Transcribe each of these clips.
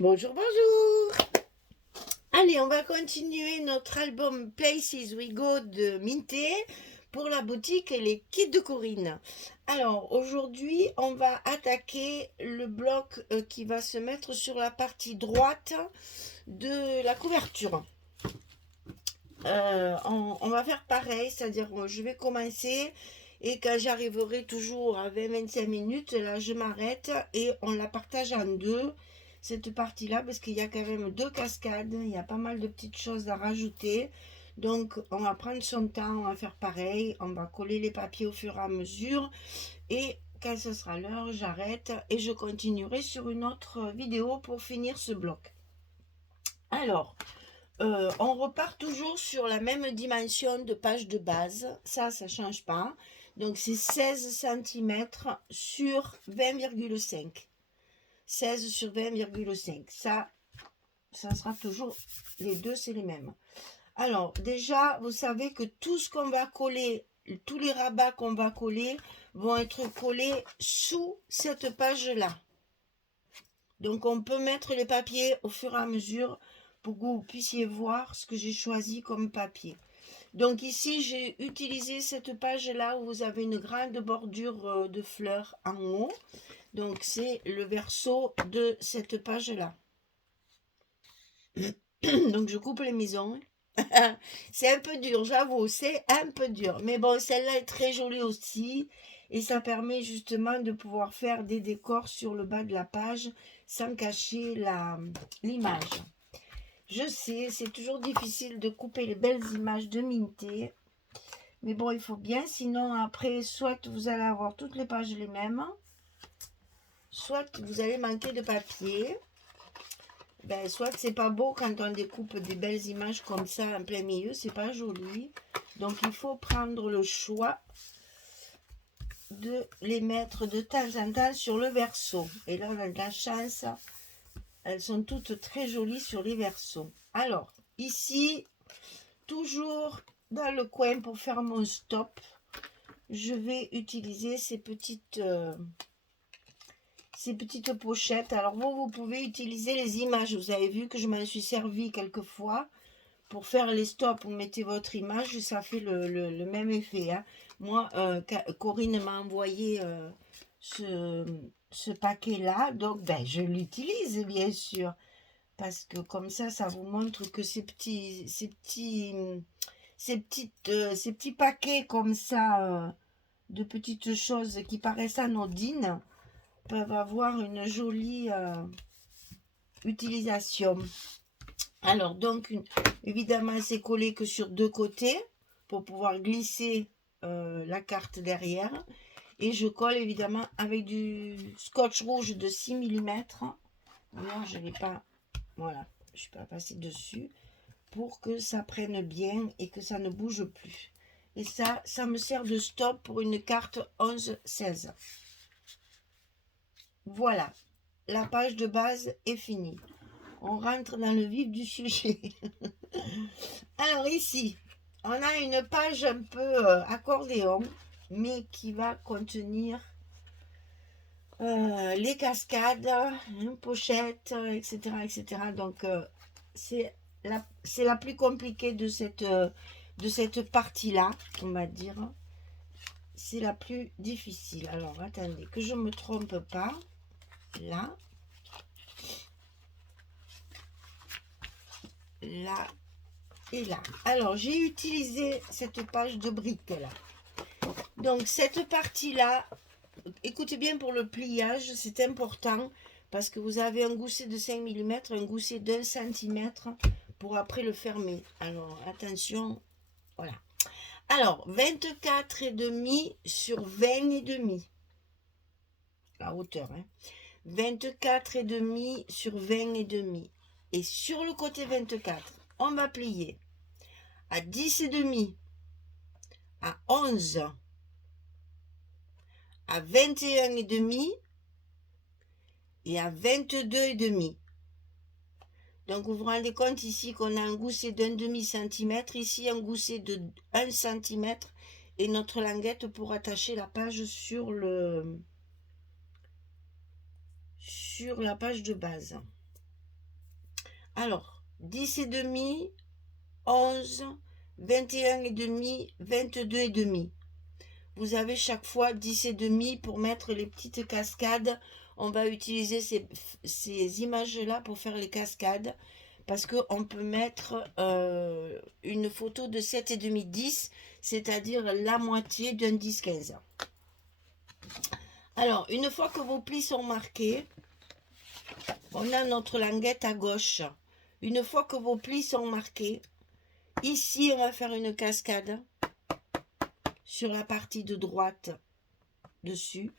Bonjour, bonjour. Allez, on va continuer notre album Places We Go de Minté pour la boutique et les kits de Corinne. Alors, aujourd'hui, on va attaquer le bloc qui va se mettre sur la partie droite de la couverture. On va faire pareil, c'est-à-dire je vais commencer et quand j'arriverai toujours à 20-25 minutes, là je m'arrête et on la partage en deux, cette partie-là, parce qu'il y a quand même deux cascades, il y a pas mal de petites choses à rajouter. Donc on va prendre son temps, on va faire pareil, on va coller les papiers au fur et à mesure et quand ce sera l'heure, j'arrête et je continuerai sur une autre vidéo pour finir ce bloc. Alors, on repart toujours sur la même dimension de page de base. Ça ne change pas. Donc, c'est 16 cm sur 20,5. 16 sur 20,5. Ça sera toujours, les deux, c'est les mêmes. Alors, déjà, vous savez que tout ce qu'on va coller, tous les rabats qu'on va coller, vont être collés sous cette page-là. Donc, on peut mettre les papiers au fur et à mesure pour que vous puissiez voir ce que j'ai choisi comme papier. Donc ici, j'ai utilisé cette page-là où vous avez une grande bordure de fleurs en haut. Donc c'est le verso de cette page-là. Donc je coupe les maisons. C'est un peu dur, j'avoue, c'est un peu dur. Mais bon, celle-là est très jolie aussi. Et ça permet justement de pouvoir faire des décors sur le bas de la page sans cacher l'image. Je sais, c'est toujours difficile de couper les belles images de Minté. Mais bon, il faut bien, sinon après, soit vous allez avoir toutes les pages les mêmes, soit vous allez manquer de papier. Ben, soit c'est pas beau quand on découpe des belles images comme ça en plein milieu, c'est pas joli. Donc il faut prendre le choix de les mettre de temps en temps sur le verso. Et là, on a de la chance, elles sont toutes très jolies sur les versos. Alors, ici, toujours dans le coin pour faire mon stop, je vais utiliser ces petites pochettes. Alors vous pouvez utiliser les images. Vous avez vu que je m'en suis servi quelquefois pour faire les stops. Vous mettez votre image et ça fait le même effet. Hein. Moi, Corinne m'a envoyé ce paquet-là. Donc, ben, je l'utilise, bien sûr. Parce que comme ça vous montre que ces petits paquets comme ça de petites choses qui paraissent anodines peuvent avoir une jolie utilisation. Alors donc évidemment c'est collé que sur deux côtés pour pouvoir glisser la carte derrière et je colle évidemment avec du scotch rouge de 6 mm. Non, je n'ai pas, voilà, je ne suis pas passée dessus pour que ça prenne bien et que ça ne bouge plus. Et ça me sert de stop pour une carte 11-16. Voilà, la page de base est finie. On rentre dans le vif du sujet. Alors ici, on a une page un peu accordéon, mais qui va contenir les cascades, une pochette, etc., etc. Donc c'est la plus compliquée de cette partie-là, on va dire. C'est la plus difficile. Alors attendez, que je ne me trompe pas. Là. Là et là. Alors, j'ai utilisé cette page de briques là. Donc, cette partie-là, écoutez bien pour le pliage, c'est important parce que vous avez un gousset de 5 mm, un gousset d'1 cm pour après le fermer. Alors, attention, voilà. Alors, 24,5 sur 20,5. La hauteur, hein. 24,5 sur 20,5. Et sur le côté 24, on va plier à 10,5, à 11, à 21,5 et à 22,5. Donc vous vous rendez compte ici qu'on a un gousset d'un demi-centimètre, ici un gousset de 1 cm et notre languette pour attacher la page sur la page de base. Alors, 10 et demi, 11, 21 et demi, 22 et demi. Vous avez chaque fois 10 et demi pour mettre les petites cascades. On va utiliser ces images-là pour faire les cascades. Parce qu'on peut mettre une photo de 7 et demi 10, c'est-à-dire la moitié d'un 10-15. Alors, une fois que vos plis sont marqués, on a notre languette à gauche. Une fois que vos plis sont marqués, ici, on va faire une cascade sur la partie de droite dessus.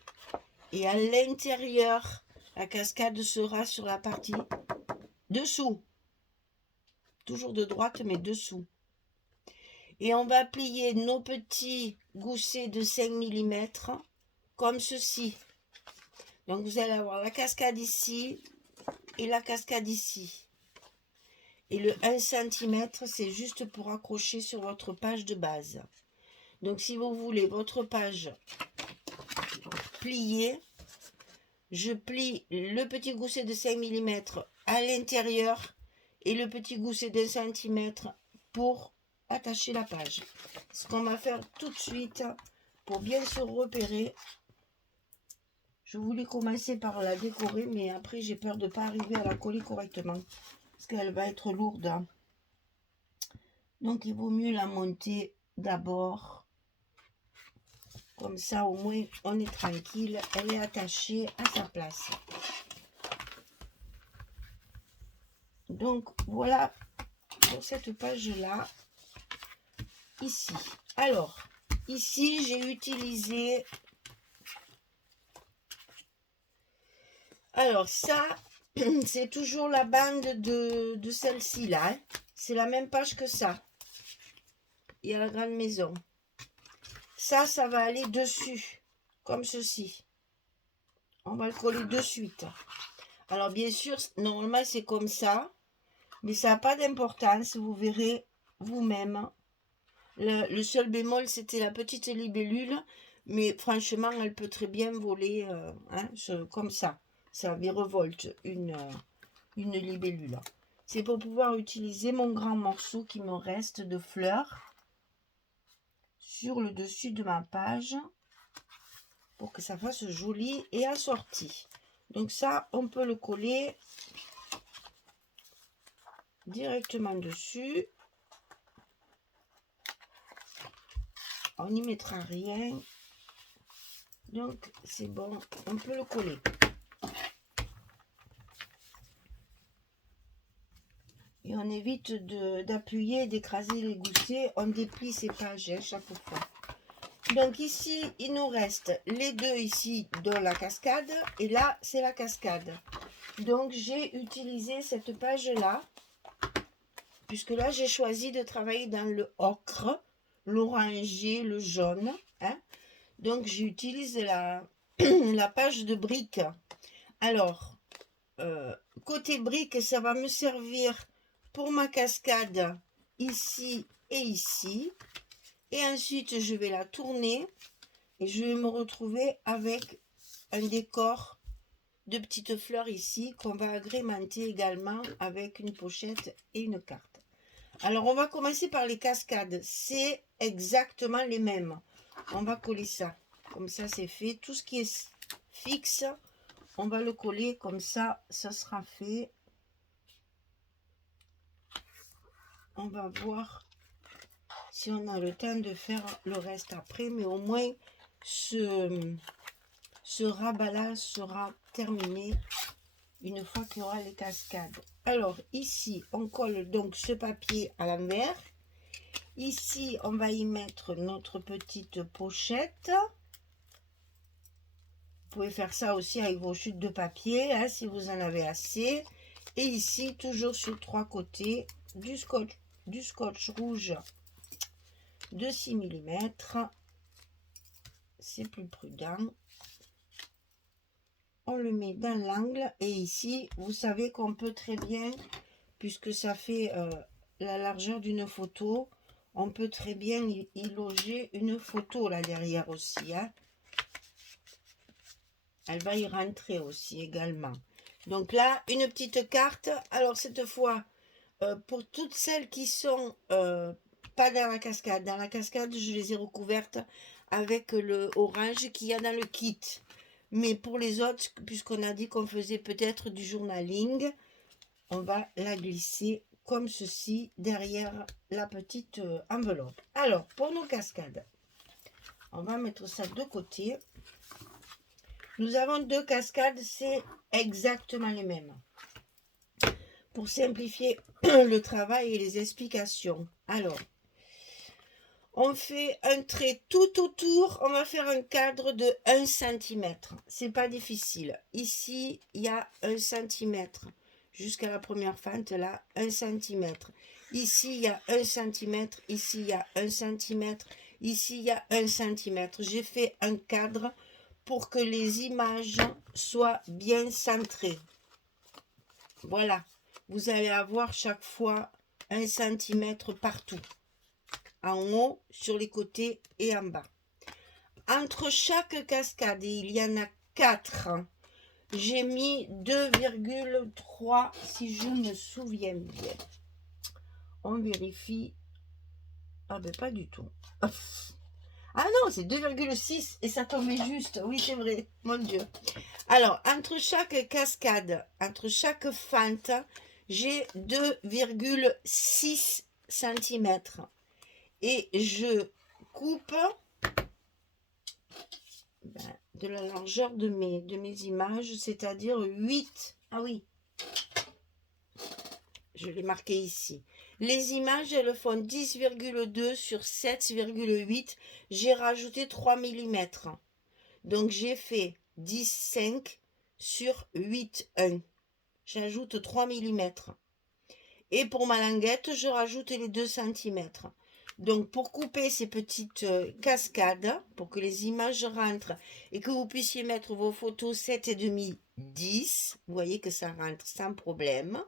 Et à l'intérieur, la cascade sera sur la partie dessous. Toujours de droite, mais dessous. Et on va plier nos petits goussets de 5 mm comme ceci. Donc vous allez avoir la cascade ici et la cascade ici. Et le 1 cm, c'est juste pour accrocher sur votre page de base. Donc si vous voulez votre page pliée, je plie le petit gousset de 5 mm à l'intérieur et le petit gousset de 1 cm pour attacher la page. Ce qu'on va faire tout de suite pour bien se repérer. Je voulais commencer par la décorer, mais après j'ai peur de ne pas arriver à la coller correctement parce qu'elle va être lourde. Donc il vaut mieux la monter d'abord. Comme ça au moins on est tranquille, elle est attachée à sa place. Donc voilà pour cette page là ici. Alors ici j'ai utilisé, alors ça c'est toujours la bande de celle-ci là, hein. C'est la même page que ça. Il y a la grande maison. Ça va aller dessus comme ceci. On va le coller de suite. Alors bien sûr normalement c'est comme ça, mais ça n'a pas d'importance, vous verrez vous-même. Le seul bémol, c'était la petite libellule, mais franchement, elle peut très bien voler comme ça. Ça virevolte une libellule. C'est pour pouvoir utiliser mon grand morceau qui me reste de fleurs sur le dessus de ma page pour que ça fasse joli et assorti. Donc ça, on peut le coller directement dessus. On n'y mettra rien, donc c'est bon, on peut le coller. Et on évite d'appuyer, d'écraser les goussets, on déplie ces pages chaque fois. Donc ici il nous reste les deux ici de la cascade, et là c'est la cascade. Donc j'ai utilisé cette page là, puisque là j'ai choisi de travailler dans le ocre, l'orangé, le jaune, hein. Donc j'utilise la page de briques. Alors côté briques, ça va me servir pour ma cascade ici et ici, et ensuite je vais la tourner et je vais me retrouver avec un décor de petites fleurs ici qu'on va agrémenter également avec une pochette et une carte. Alors on va commencer par les cascades, c'est exactement les mêmes. On va coller ça, comme ça c'est fait. Tout ce qui est fixe, on va le coller comme ça, ça sera fait. On va voir si on a le temps de faire le reste après, mais au moins ce rabat là sera terminé une fois qu'il y aura les cascades. Alors ici on colle donc ce papier à l'envers. Ici on va y mettre notre petite pochette. Vous pouvez faire ça aussi avec vos chutes de papier, hein, si vous en avez assez. Et ici toujours sur 3 côtés du scotch rouge de 6 mm. C'est plus prudent. On le met dans l'angle, et ici vous savez qu'on peut très bien, puisque ça fait la largeur d'une photo, on peut très bien y loger une photo là derrière aussi, hein. Elle va y rentrer aussi également. Donc là une petite carte. Alors cette fois pour toutes celles qui sont pas dans la cascade, je les ai recouvertes avec le orange qu'il y a dans le kit. Mais pour les autres, puisqu'on a dit qu'on faisait peut-être du journaling, on va la glisser comme ceci derrière la petite enveloppe. Alors, pour nos cascades, on va mettre ça de côté. Nous avons 2 cascades, c'est exactement les mêmes. Pour simplifier le travail et les explications. Alors, on fait un trait tout autour, on va faire un cadre de 1 cm. C'est pas difficile. Ici, il y a 1 cm. Jusqu'à la première fente, là, 1 cm. Ici, il y a 1 cm. Ici, il y a 1 cm. Ici, il y a 1 cm. J'ai fait un cadre pour que les images soient bien centrées. Voilà. Vous allez avoir chaque fois 1 cm partout. En haut, sur les côtés et en bas. Entre chaque cascade, et il y en a 4, j'ai mis 2,3 si je me souviens bien. On vérifie. Ah ben pas du tout. Ah non, c'est 2,6 et ça tombait juste. Oui, c'est vrai. Mon Dieu. Alors, entre chaque cascade, entre chaque fente, j'ai 2,6 cm. Et je coupe de la largeur de mes images, c'est-à-dire 8. Ah oui, je l'ai marqué ici. Les images, elles font 10,2 sur 7,8. J'ai rajouté 3 mm. Donc, j'ai fait 10,5 sur 8,1. J'ajoute 3 mm. Et pour ma languette, je rajoute les 2 cm. Donc, pour couper ces petites cascades, pour que les images rentrent et que vous puissiez mettre vos photos 7,5, 10, vous voyez que ça rentre sans problème.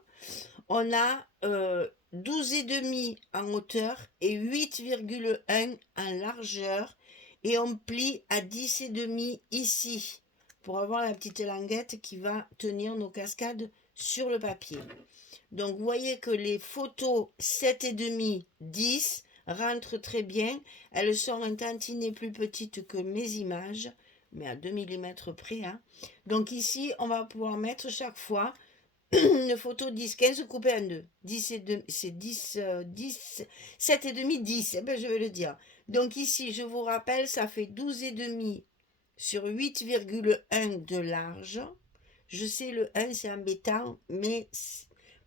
On a 12,5 en hauteur et 8,1 en largeur. Et on plie à 10,5 ici pour avoir la petite languette qui va tenir nos cascades sur le papier. Donc, vous voyez que les photos 7,5, 10 rentrent très bien. Elles sont un tantinet plus petites que mes images, mais à 2 mm près. Hein. Donc, ici, on va pouvoir mettre chaque fois une photo 10, 15 coupée en deux. 10 et 2, c'est 10, 10, 7,5, 10. Eh ben, je vais le dire. Donc, ici, je vous rappelle, ça fait 12,5 sur 8,1 de large. Je sais, le 1, c'est embêtant, mais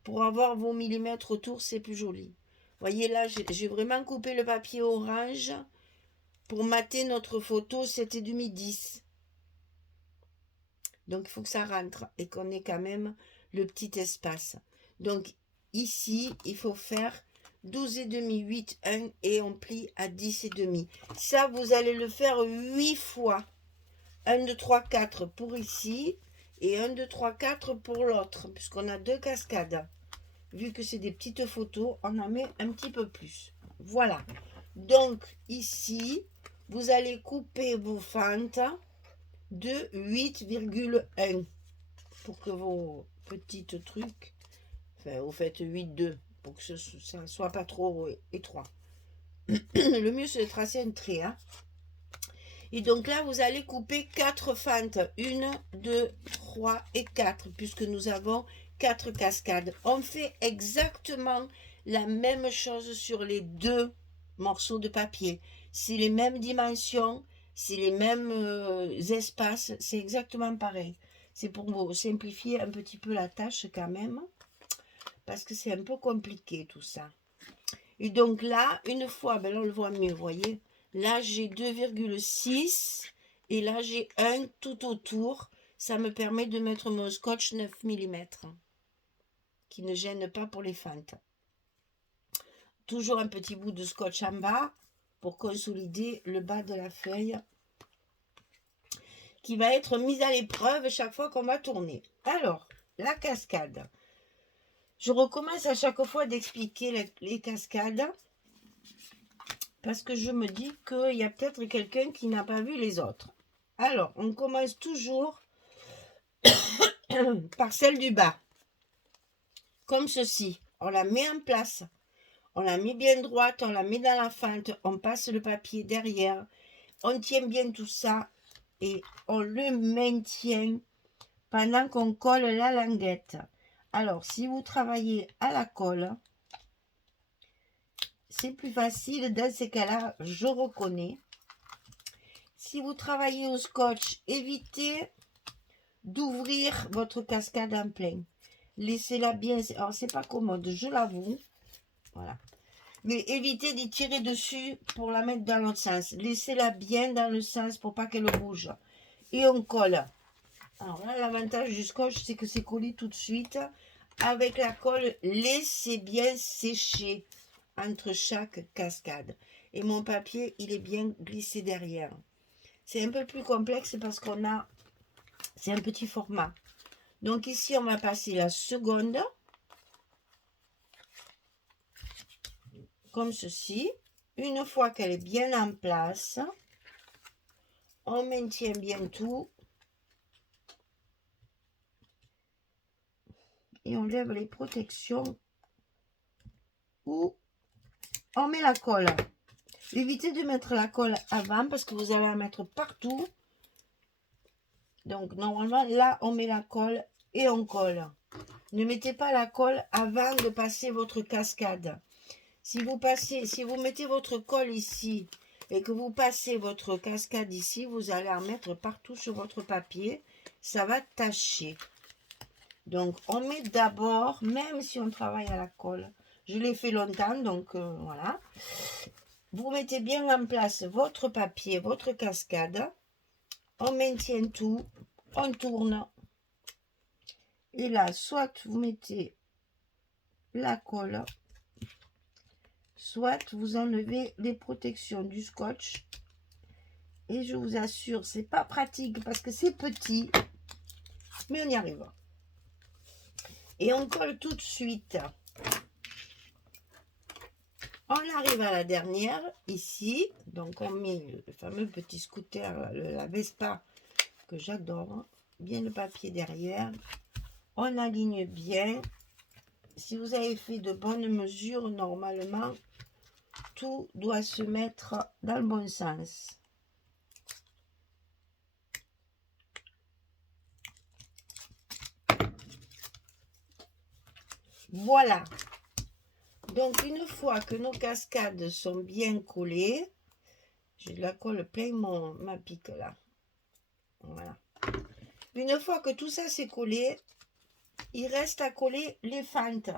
pour avoir vos millimètres autour, c'est plus joli. Voyez là, j'ai vraiment coupé le papier orange pour mater notre photo 7,5, 10. Donc, il faut que ça rentre et qu'on ait quand même le petit espace. Donc, ici, il faut faire 12,5, 8, 1 et on plie à 10,5. Ça, vous allez le faire 8 fois. 1, 2, 3, 4 pour ici et 1, 2, 3, 4 pour l'autre, puisqu'on a 2 cascades. Vu que c'est des petites photos, on en met un petit peu plus. Voilà. Donc, ici, vous allez couper vos fentes de 8,1 pour que vos petites trucs, enfin, vous faites 8,2 pour que ça ne soit pas trop étroit. Le mieux, c'est de tracer un trait. Hein. Et donc là, vous allez couper 4 fentes. 1, 2, 3 et 4, puisque nous avons 4 cascades. On fait exactement la même chose sur les 2 morceaux de papier. C'est les mêmes dimensions, c'est les mêmes espaces, c'est exactement pareil. C'est pour vous simplifier un petit peu la tâche quand même, parce que c'est un peu compliqué tout ça. Et donc là, une fois, ben là on le voit mieux, vous voyez. Là, j'ai 2,6 et là, j'ai 1 tout autour. Ça me permet de mettre mon scotch 9 mm qui ne gêne pas pour les fentes. Toujours un petit bout de scotch en bas pour consolider le bas de la feuille qui va être mise à l'épreuve chaque fois qu'on va tourner. Alors, la cascade. Je recommence à chaque fois d'expliquer les cascades parce que je me dis qu'il y a peut-être quelqu'un qui n'a pas vu les autres. Alors, on commence toujours par celle du bas, comme ceci. on la met en place. On la met bien droite, on la met dans la fente, on passe le papier derrière, on tient bien tout ça et on le maintient pendant qu'on colle la languette. Alors, si vous travaillez à la colle, c'est plus facile dans ces cas-là, je reconnais. Si vous travaillez au scotch, évitez d'ouvrir votre cascade en plein. Laissez-la bien, alors c'est pas commode, je l'avoue. Voilà. Mais évitez d'y tirer dessus pour la mettre dans l'autre sens. Laissez-la bien dans le sens pour pas qu'elle bouge. Et on colle. Alors là, l'avantage du scotch, c'est que c'est collé tout de suite. Avec la colle, laissez bien sécher entre chaque cascade. Et mon papier, il est bien glissé derrière. C'est un peu plus complexe parce qu'on a... C'est un petit format. Donc ici, on va passer la seconde. Comme ceci. Une fois qu'elle est bien en place, on maintient bien tout et on lève les protections ou on met la colle. Évitez de mettre la colle avant parce que vous allez la mettre partout. Donc normalement là on met la colle et on colle. Ne mettez pas la colle avant de passer votre cascade. Si vous mettez votre colle ici et que vous passez votre cascade ici, vous allez en mettre partout sur votre papier. Ça va tacher. Donc, on met d'abord, même si on travaille à la colle, je l'ai fait longtemps, donc voilà. Vous mettez bien en place votre papier, votre cascade. On maintient tout, on tourne. Et là, soit vous mettez la colle, soit vous enlevez les protections du scotch. Et je vous assure, c'est pas pratique parce que c'est petit, mais on y arrive. Et on colle tout de suite. On arrive à la dernière, ici. Donc, on met le fameux petit scooter, la Vespa, que j'adore. Bien le papier derrière. On aligne bien. Si vous avez fait de bonnes mesures, normalement, tout doit se mettre dans le bon sens. Voilà. Donc, une fois que nos cascades sont bien collées, j'ai de la colle plein ma pique là. Voilà. Une fois que tout ça s'est collé, il reste à coller les fentes.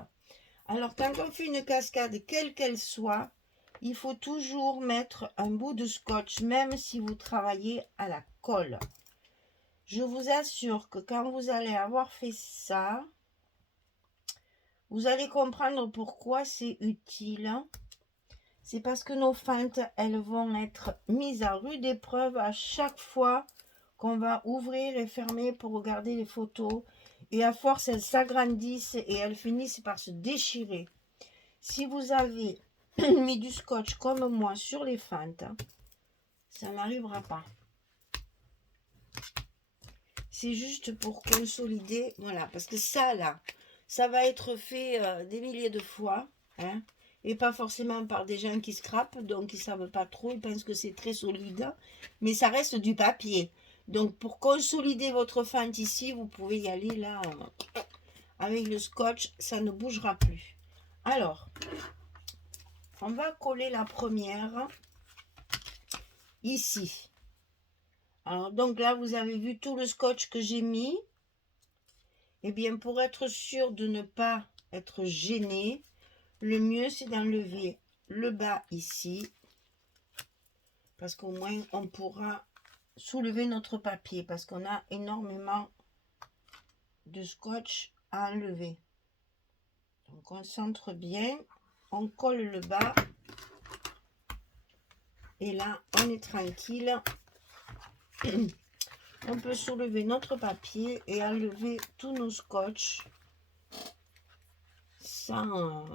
Alors, quand on fait une cascade, quelle qu'elle soit, il faut toujours mettre un bout de scotch, même si vous travaillez à la colle. Je vous assure que quand vous allez avoir fait ça, vous allez comprendre pourquoi c'est utile. C'est parce que nos fentes, elles vont être mises à rude épreuve à chaque fois qu'on va ouvrir et fermer pour regarder les photos. Et à force, elles s'agrandissent et elles finissent par se déchirer. Si vous avez mis du scotch comme moi sur les fentes, ça n'arrivera pas. C'est juste pour consolider, voilà, parce que ça là, ça va être fait des milliers de fois, hein, et pas forcément par des gens qui scrapent, donc ils ne savent pas trop, ils pensent que c'est très solide, mais ça reste du papier. Donc pour consolider votre fente ici, vous pouvez y aller là, avec le scotch, ça ne bougera plus. Alors, on va coller la première ici. Alors donc là, vous avez vu tout le scotch que j'ai mis. Eh bien, pour être sûr de ne pas être gêné, le mieux c'est d'enlever le bas ici, parce qu'au moins on pourra soulever notre papier, parce qu'on a énormément de scotch à enlever. Donc on centre bien, on colle le bas, et là on est tranquille. On peut soulever notre papier et enlever tous nos scotch sans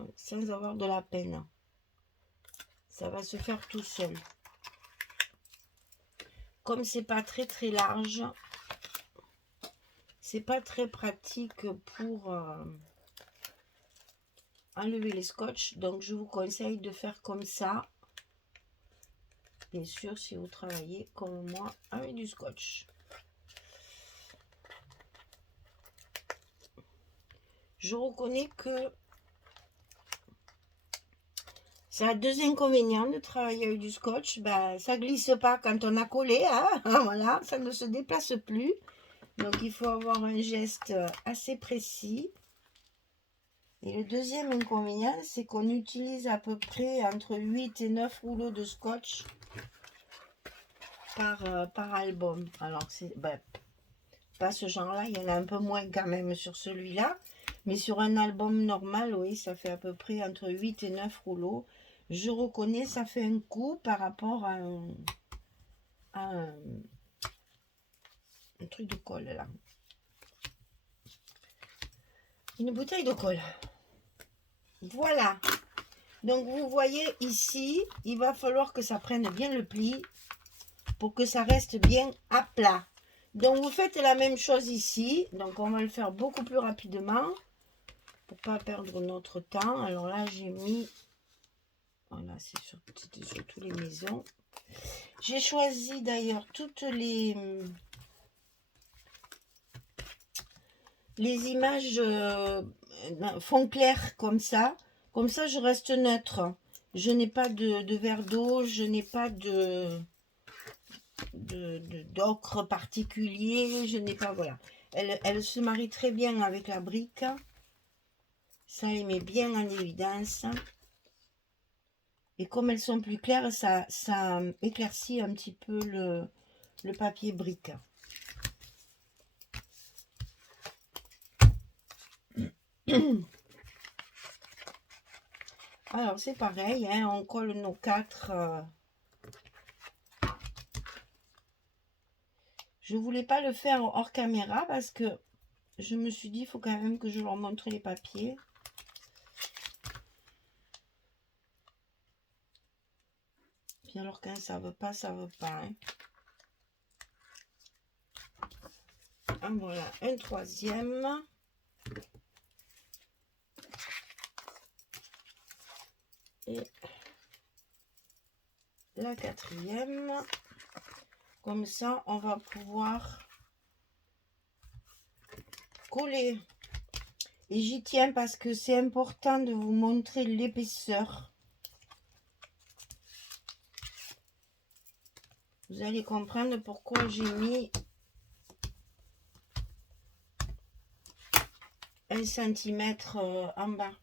avoir de la peine. Ça va se faire tout seul. Comme c'est pas très large, c'est pas très pratique pour enlever les scotch. Donc je vous conseille de faire comme ça. Bien sûr, si vous travaillez comme moi avec du scotch. Je reconnais que ça a deux inconvénients de travailler avec du scotch. Ben, ça glisse pas quand on a collé. Hein. Voilà, ça ne se déplace plus. Donc il faut avoir un geste assez précis. Et le deuxième inconvénient, c'est qu'on utilise à peu près entre 8 et 9 rouleaux de scotch par album. Alors, c'est pas ce genre-là, il y en a un peu moins quand même sur celui-là. Mais sur un album normal, oui, ça fait à peu près entre 8 et 9 rouleaux. Je reconnais, ça fait un coup par rapport à un truc de colle, là. Une bouteille de colle. Voilà. Donc, vous voyez ici, il va falloir que ça prenne bien le pli pour que ça reste bien à plat. Donc, vous faites la même chose ici. Donc, on va le faire beaucoup plus rapidement pour pas perdre notre temps. Alors là, j'ai mis... Voilà, c'était sur toutes les maisons. J'ai choisi d'ailleurs toutes les images fond clair comme ça. Comme ça, je reste neutre. Je n'ai pas de verre d'eau, je n'ai pas d'ocre particulier, je n'ai pas, voilà. Elle se marie très bien avec la brique. Ça les met bien en évidence. Et comme elles sont plus claires, ça éclaircit un petit peu le papier brique. Alors c'est pareil, hein, on colle nos 4. Je voulais pas le faire hors caméra parce que je me suis dit, il faut quand même que je leur montre les papiers. Puis alors quand ça veut pas, ça veut pas. Hein. Ah, voilà, un troisième. Et la quatrième. Comme ça, on va pouvoir coller. Et j'y tiens parce que c'est important de vous montrer l'épaisseur. Vous allez comprendre pourquoi j'ai mis 1 centimètre en bas.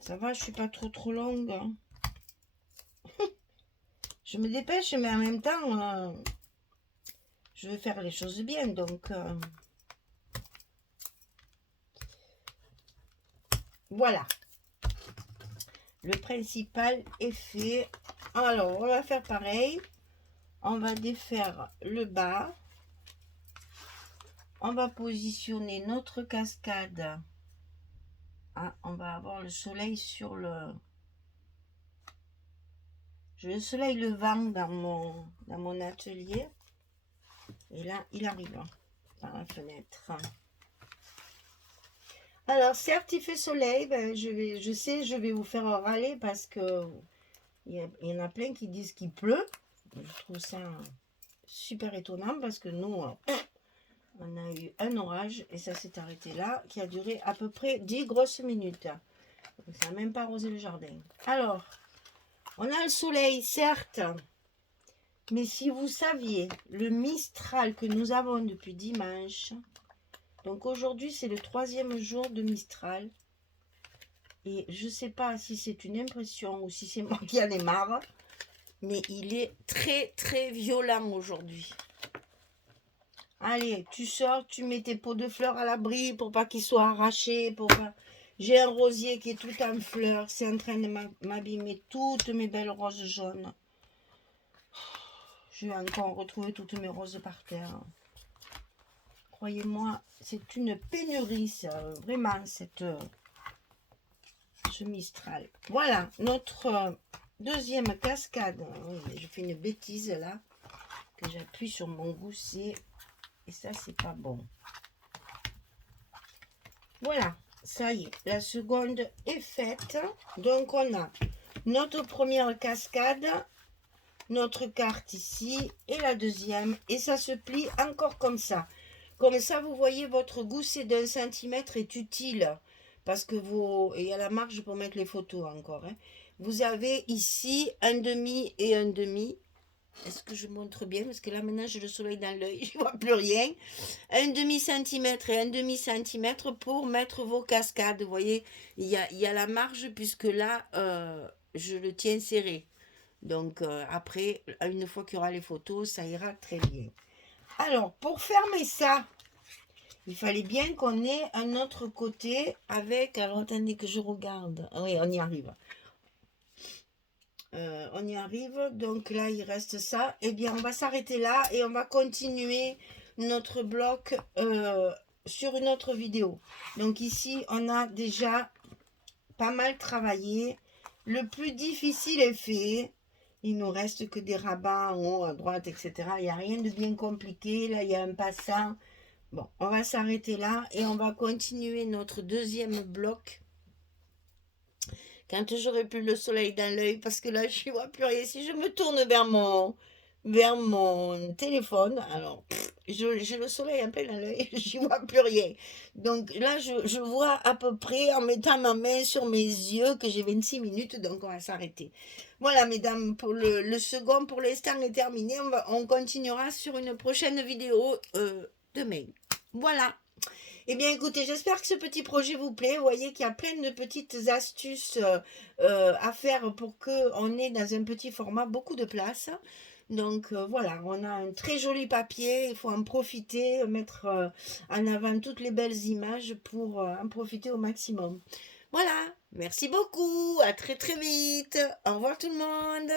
Ça va, je suis pas trop longue. Hein. Je me dépêche, mais en même temps, je veux faire les choses bien. Donc, voilà. Le principal est fait. Alors, on va faire pareil. On va défaire le bas. On va positionner notre cascade. Ah, on va avoir le soleil sur le... J'ai le soleil levant dans mon atelier. Et là, il arrive par la fenêtre. Alors, certes, il fait soleil. Ben, je sais, je vais vous faire râler parce que il y en a plein qui disent qu'il pleut. Je trouve ça super étonnant parce que nous, on a eu un orage et ça s'est arrêté là, qui a duré à peu près 10 grosses minutes. Donc, ça n'a même pas arrosé le jardin. Alors, on a le soleil, certes, mais si vous saviez le Mistral que nous avons depuis dimanche, donc aujourd'hui c'est le 3e jour de Mistral, et je ne sais pas si c'est une impression ou si c'est moi qui en ai marre, mais il est très violent aujourd'hui. Allez, tu sors, tu mets tes pots de fleurs à l'abri pour pas qu'ils soient arrachés, pour pas... J'ai un rosier qui est tout en fleurs, c'est en train de m'abîmer toutes mes belles roses jaunes. Je vais encore retrouver toutes mes roses par terre. Croyez-moi, c'est une pénurie, ça, vraiment, ce Mistral. Voilà, notre deuxième cascade. Je fais une bêtise là, que j'appuie sur mon gousset. Et ça, c'est pas bon. Voilà, ça y est, la seconde est faite. Donc on a notre première cascade, notre carte ici et la deuxième, et ça se plie encore comme ça. Comme ça, vous voyez, votre gousset d'un centimètre est utile parce que vous, et il y a la marge pour mettre les photos encore, hein. Vous avez ici un demi et un demi. Est-ce que je montre bien? Parce que là maintenant j'ai le soleil dans l'œil, je ne vois plus rien. Un demi-centimètre et un demi-centimètre pour mettre vos cascades. Vous voyez, il y a la marge puisque là, je le tiens serré. Donc après, une fois qu'il y aura les photos, ça ira très bien. Alors, pour fermer ça, il fallait bien qu'on ait un autre côté avec... Alors, attendez que je regarde. Ah oui, on y arrive. On y arrive. Donc là, il reste ça. Eh bien, on va s'arrêter là et on va continuer notre bloc sur une autre vidéo. Donc ici, on a déjà pas mal travaillé. Le plus difficile est fait. Il nous reste que des rabats en haut, à droite, etc. Il n'y a rien de bien compliqué. Là, il y a un passant. Bon, on va s'arrêter là et on va continuer notre deuxième bloc quand j'aurai plus le soleil dans l'œil parce que là, je ne vois plus rien. Si je me tourne vers mon téléphone, alors j'ai le soleil un peu dans l'œil, je n'y vois plus rien. Donc là, je vois à peu près en mettant ma main sur mes yeux que j'ai 26 minutes, donc on va s'arrêter. Voilà, mesdames, pour le second, pour l'instant, est terminé. On continuera sur une prochaine vidéo demain. Voilà. Eh bien, écoutez, j'espère que ce petit projet vous plaît. Vous voyez qu'il y a plein de petites astuces à faire pour qu'on ait dans un petit format beaucoup de place. Donc voilà, on a un très joli papier, il faut en profiter, mettre en avant toutes les belles images pour en profiter au maximum. Voilà, merci beaucoup, à très très vite. Au revoir tout le monde.